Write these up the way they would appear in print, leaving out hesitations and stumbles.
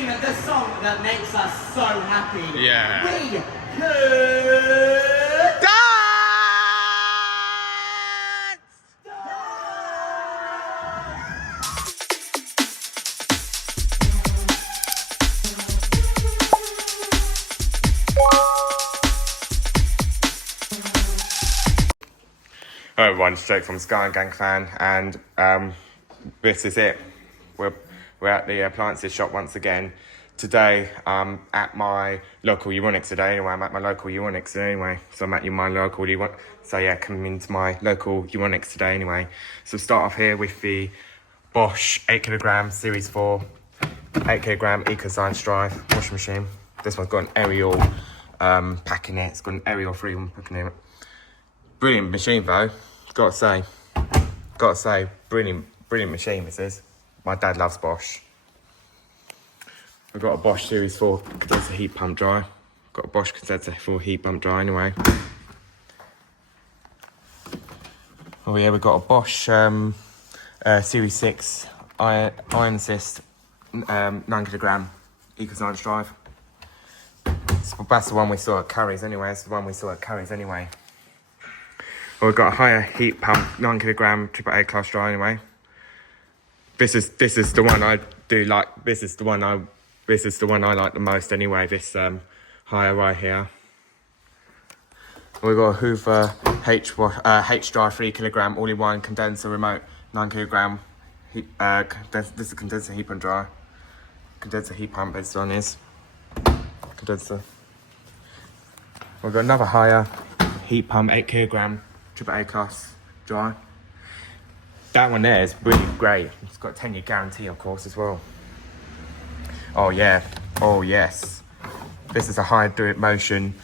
sing the song that makes us so happy. Yeah. We could Dance! Hello everyone, it's Jake from Sky and Gang Clan, and this is it. We're at the appliances shop once again. Today, at my local Euronics today. Anyway, I'm at my local Euronics today anyway. So I'm at my local Euronics. So yeah, coming into my local Euronics today anyway. So start off here with the Bosch 8kg Series 4 8kg EcoScience drive washing machine. This one's got an aerial pack in it. It's got an aerial free one pack in it. Brilliant machine though. Gotta say, brilliant machine this is. My dad loves Bosch. We've got a Bosch Series 4 condenser heat pump dryer. Got a Bosch condenser 4 heat pump dryer anyway. Oh yeah, we've got a Bosch Series 6 Iron Assist 9kg EcoScience drive. That's the one we saw at Curry's anyway. Well, we've got a higher heat pump 9kg AAA class dryer anyway. This is the one I do like. This is the one I like the most anyway. This higher right here. We've got a Hoover H Dry 3kg all-in-one condenser remote 9kg. This is a condenser heat pump dryer. Condenser heat pump. This one is condenser. We've got another higher heat pump 8kg AAA class dryer. That one there is really great. It's got a 10-year guarantee, of course, as well. Oh yeah, oh yes. This is a high do-it-motion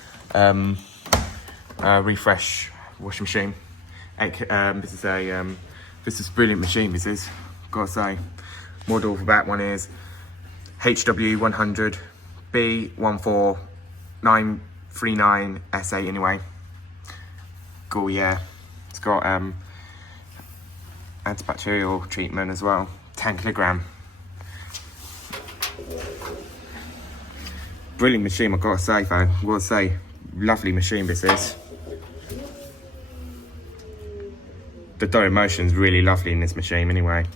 refresh washing machine. This is a brilliant machine. This is, gotta say. Model for that one is HW100 B14939S8 anyway. Cool, yeah. It's got antibacterial treatment as well. 10kg. Brilliant machine, I've got to say though. I've got to say, lovely machine this is. The dough motion's really lovely in this machine anyway.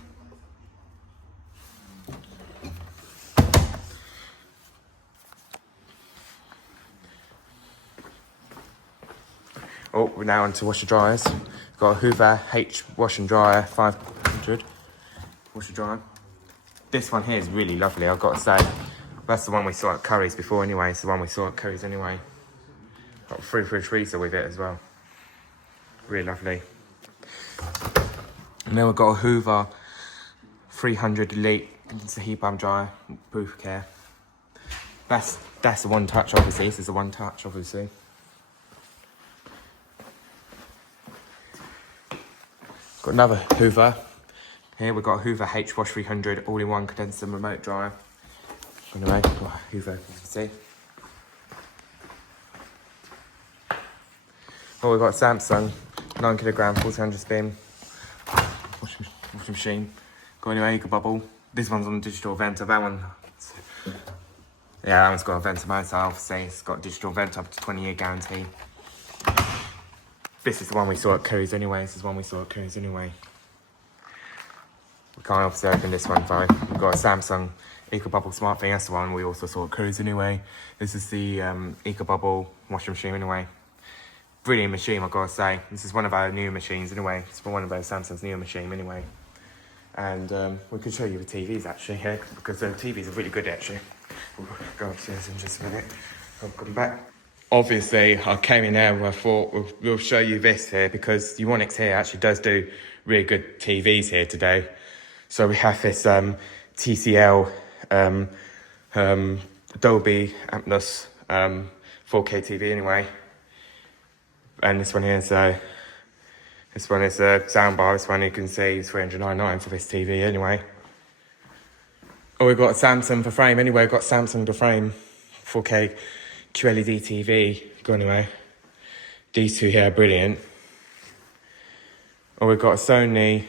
Oh, we're now on to washer dryers. We've got a Hoover H wash and dryer 500 washer dryer. This one here is really lovely, I've got to say. That's the one we saw at Curry's before anyway. It's the one we saw at Curry's anyway. Got a fridge freezer with it as well. Really lovely. And then we've got a Hoover 300 Elite condenser heat pump dryer, proof care. That's the one touch obviously. This is the one touch obviously. Got another Hoover. Here we've got a Hoover H Wash 300 all-in-one condenser remote dryer. Anyway, Hoover, you can see. Oh, we've got a Samsung 9kg 1400 spin washing machine. Got anyway, bubble. This one's on a digital venter. That one, yeah, that one's got a venter motor. Obviously, it's got a digital vent up to 20-year guarantee. This is the one we saw at Curry's anyway. We can't obviously open this one though. We've got a Samsung EcoBubble Smart Thing. That's the one we also saw at Curry's anyway. This is the EcoBubble washing machine anyway. Brilliant machine, I've got to say. This is one of our newer machines anyway. It's one of our Samsung's newer machine anyway. And we could show you the TVs actually here, because the TVs are really good actually. We'll go upstairs in just a minute. I'll come back. Obviously, I came in there and I thought we'll show you this here, because Euronics here actually does do really good TVs here today. So we have this TCL Dolby Atmos 4K TV anyway. And this one here is a soundbar. This one you can see is $399 for this TV anyway. Oh, we've got a Samsung for frame anyway. We've got Samsung for frame 4K QLED TV. Go anyway. These two here are brilliant. Oh, we've got a Sony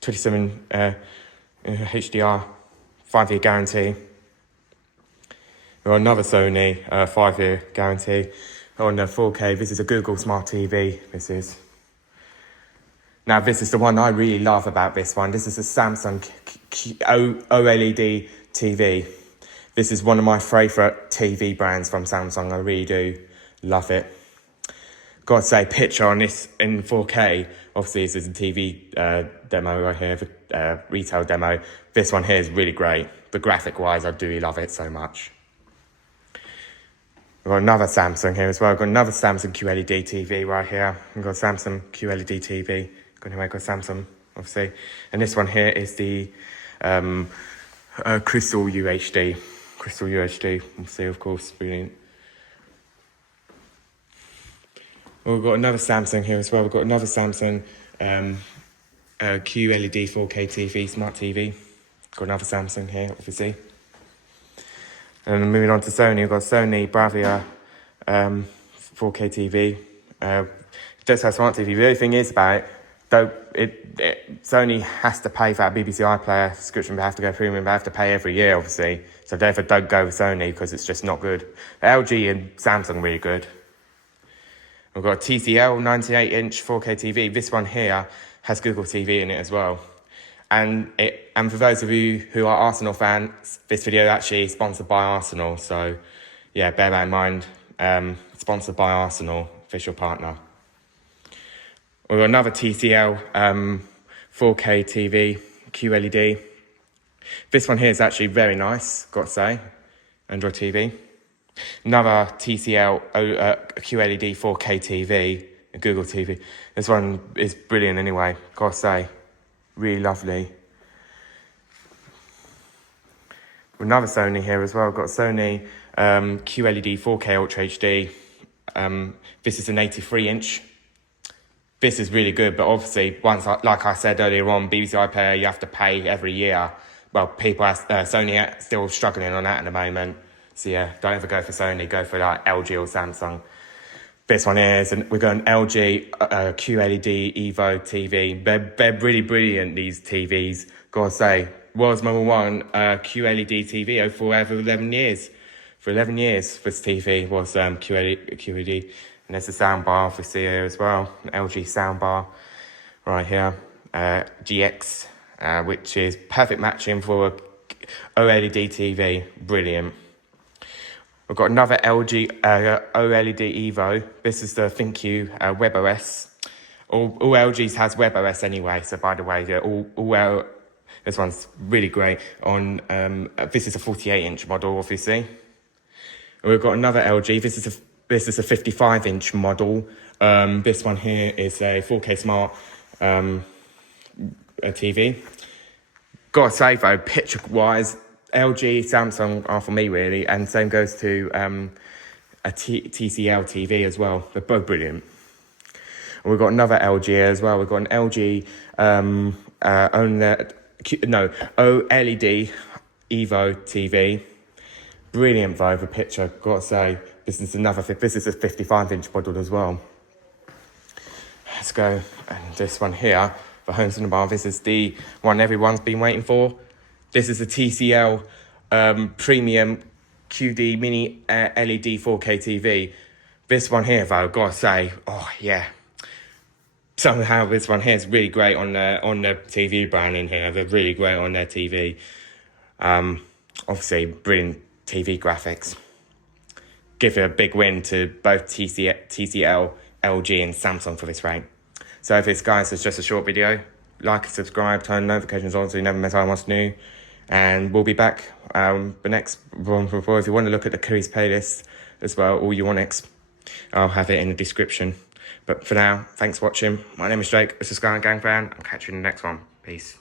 27 HDR 5-year guarantee. We've got another Sony 5-year guarantee on the 4K. This is a Google Smart TV. Now this is the one I really love about this one. This is a Samsung OLED TV. This is one of my favourite TV brands from Samsung. I really do love it. Got to say, picture on this in 4K. Obviously, this is a TV demo right here, retail demo. This one here is really great. The graphic-wise, I do love it so much. We've got another Samsung here as well. We've got another Samsung QLED TV right here. We've got Samsung QLED TV. Anyway, got Samsung, obviously. And this one here is the Crystal UHD. Crystal UHD, obviously, of course, brilliant. We've got another Samsung here as well. We've got another Samsung QLED 4K TV, smart TV. Got another Samsung here, obviously. And moving on to Sony, we've got Sony Bravia 4K TV. Just has smart TV. The only thing is about it, though, Sony has to pay for our BBC iPlayer subscription. They have to go premium. They have to pay every year, obviously. So therefore, don't go with Sony because it's just not good. LG and Samsung really good. We've got a TCL 98-inch 4K TV. This one here has Google TV in it as well. And for those of you who are Arsenal fans, this video is actually sponsored by Arsenal. So, yeah, bear that in mind. Sponsored by Arsenal, official partner. We've got another TCL 4K TV, QLED. This one here is actually very nice, got to say. Android TV. Another TCL QLED 4K TV, Google TV. This one is brilliant anyway, got to say. Really lovely. Another Sony here as well. Got Sony QLED 4K Ultra HD. This is an 83-inch. This is really good, but obviously, like I said earlier on, BBC iPlayer, you have to pay every year. Well, Sony are still struggling on that at the moment. So yeah, don't ever go for Sony, go for like LG or Samsung. This one is, and we've got an LG QLED Evo TV. They're really brilliant, these TVs. Gotta say, world's #1 QLED TV for over 11 years. For 11 years, this TV was QLED. And there's a soundbar we see here as well, an LG soundbar right here, GX, which is perfect matching for a OLED TV, brilliant. We've got another LG OLED Evo. This is the ThinQ WebOS. All LGs has WebOS anyway, so by the way, this one's really great. This is a 48-inch model, obviously. And we've got another LG. This is a 55-inch model. This one here is a 4K Smart TV. Gotta say though, picture-wise, LG, Samsung are for me really, and same goes to a TCL TV as well. They're both brilliant. And we've got another LG here as well. We've got an LG OLED Evo TV. Brilliant though, the picture, gotta say. This is a 55-inch model as well. Let's go, and this one here, for home cinema, this is the one everyone's been waiting for. This is a TCL Premium QD Mini LED 4K TV. This one here, though, gotta say, oh yeah. Somehow this one here is really great on the TV brand in here. They're really great on their TV. Obviously, brilliant TV graphics. Give it a big win to both TCL, LG and Samsung for this rate. So if this, guys, is just a short video, like and subscribe, turn notifications on so you never miss out on what's new. And we'll be back the next one. If you want to look at the Curry's playlist as well, all Euronics, I'll have it in the description. But for now, thanks for watching. My name is Jake, this is Sky and Gang Fan. I'll catch you in the next one. Peace.